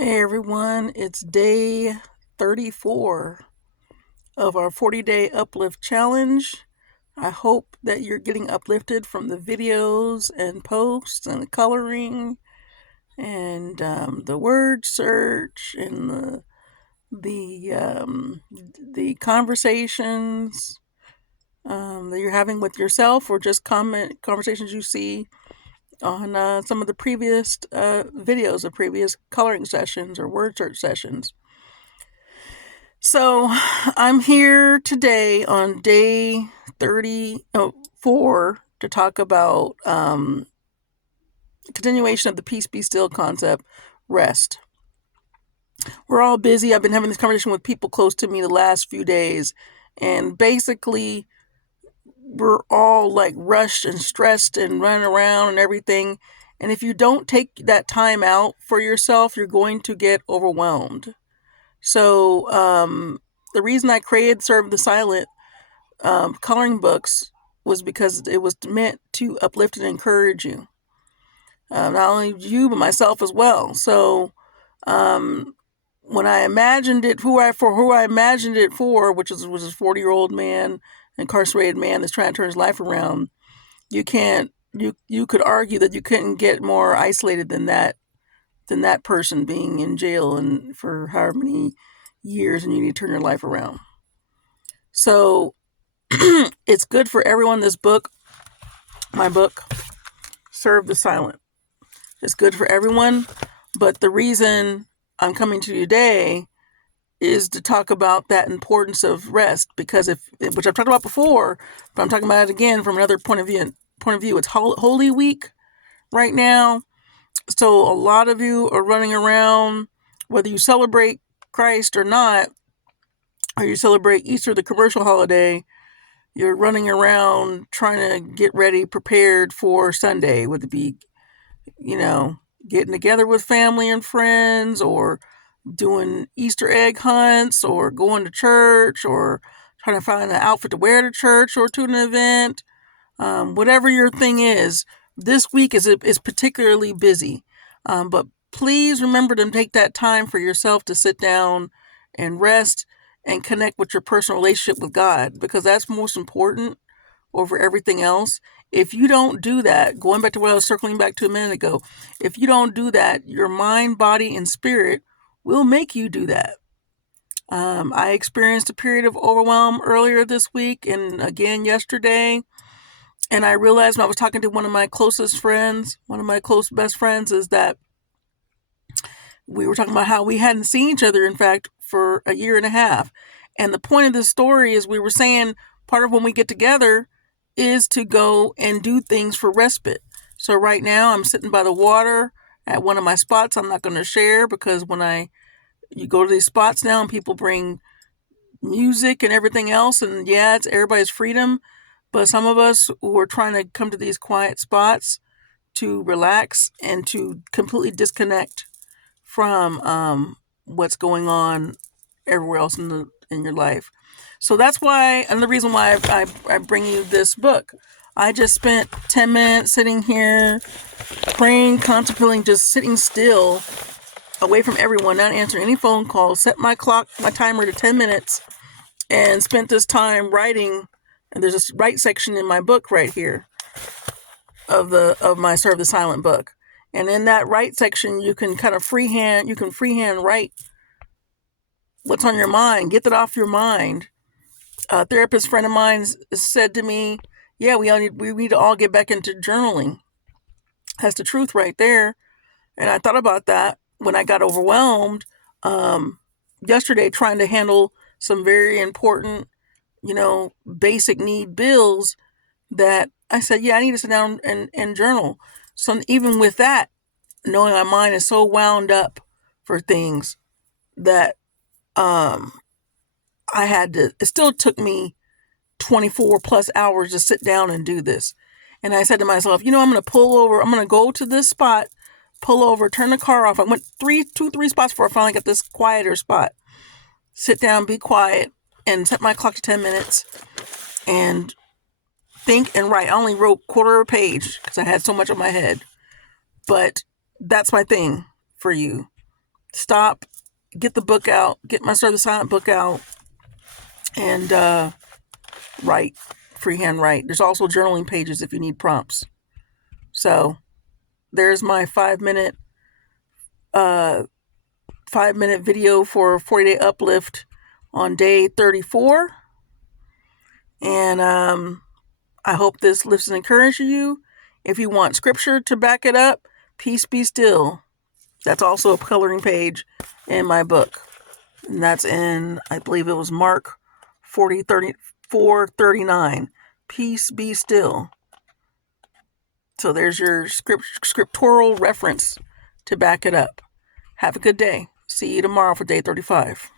Hey everyone, it's day 34 of our 40-day Uplift challenge. I hope that you're getting uplifted from the videos and posts and the coloring and the word search and the conversations that you're having with yourself, or just conversations you see on some of the previous videos of previous coloring sessions or word search sessions. So I'm here today on day 34 to talk about continuation of the peace be still concept, rest. We're all busy. I've been having this conversation with people close to me the last few days, and basically we're all like rushed and stressed and running around and everything. And if you don't take that time out for yourself, you're going to get overwhelmed. So the reason I created Serve the Silent coloring books was because it was meant to uplift and encourage you, not only you but myself as well. So when I imagined it, who I imagined it for, which was a 40-year-old man, incarcerated man that's trying to turn his life around, you can't you could argue that you couldn't get more isolated than that person being in jail and for however many years, and you need to turn your life around. So it's good for everyone. This book, my book, Serve the Silent, it's good for everyone. But the reason I'm coming to you today is to talk about that importance of rest, because which I've talked about before, but I'm talking about it again from another point of view. It's Holy Week right now. So a lot of you are running around, whether you celebrate Christ or not, or you celebrate Easter, the commercial holiday. You're running around trying to get ready, prepared for Sunday, whether it be, getting together with family and friends, or doing Easter egg hunts, or going to church, or trying to find an outfit to wear to church or to an event. Whatever your thing is, this week is particularly busy. But please remember to take that time for yourself to sit down and rest and connect with your personal relationship with God, because that's most important over everything else. If you don't do that, going back to what I was circling back to a minute ago, if you don't do that, your mind, body, and spirit will make you do that. I experienced a period of overwhelm earlier this week and again yesterday. And I realized when I was talking to one of my closest friends, one of my close best friends, is that we were talking about how we hadn't seen each other, in fact, for a year and a half. And the point of this story is we were saying part of when we get together is to go and do things for respite. So right now I'm sitting by the water at one of my spots. I'm not going to share, because you go to these spots now and people bring music and everything else, and yeah, it's everybody's freedom. But some of us who are trying to come to these quiet spots to relax and to completely disconnect from what's going on everywhere else in your life. So that's why, and the reason why I bring you this book. I just spent 10 minutes sitting here praying, contemplating, just sitting still, away from everyone, not answering any phone calls, set my timer to 10 minutes, and spent this time writing. And there's this write section in my book right here of my Serve the Silent book. And in that write section, you can kind of freehand write what's on your mind, get that off your mind. A therapist friend of mine said to me, yeah, we need to all get back into journaling. That's the truth right there. And I thought about that when I got overwhelmed yesterday, trying to handle some very important, basic need bills, that I said, yeah, I need to sit down and journal. So even with that, knowing my mind is so wound up for things that it still took me 24 plus hours to sit down and do this. And I said to myself, I'm going to pull over. I'm going to go to this spot, pull over, turn the car off. I went three spots before I finally got this quieter spot. Sit down, be quiet, and set my clock to 10 minutes and think and write. I only wrote quarter of a page because I had so much on my head. But that's my thing for you. stop, get the book out, get my Stir the Silent book out, and write, freehand write. There's also journaling pages if you need prompts. So there's my 5-minute uh 5-minute video for 40-day uplift on day 34. And I hope this lifts and encourages you. If you want scripture to back it up, peace be still. That's also a coloring page in my book. And that's in, I believe it was Mark 40:34-39. Peace be still. So there's your scriptural reference to back it up. Have a good day. See you tomorrow for day 35.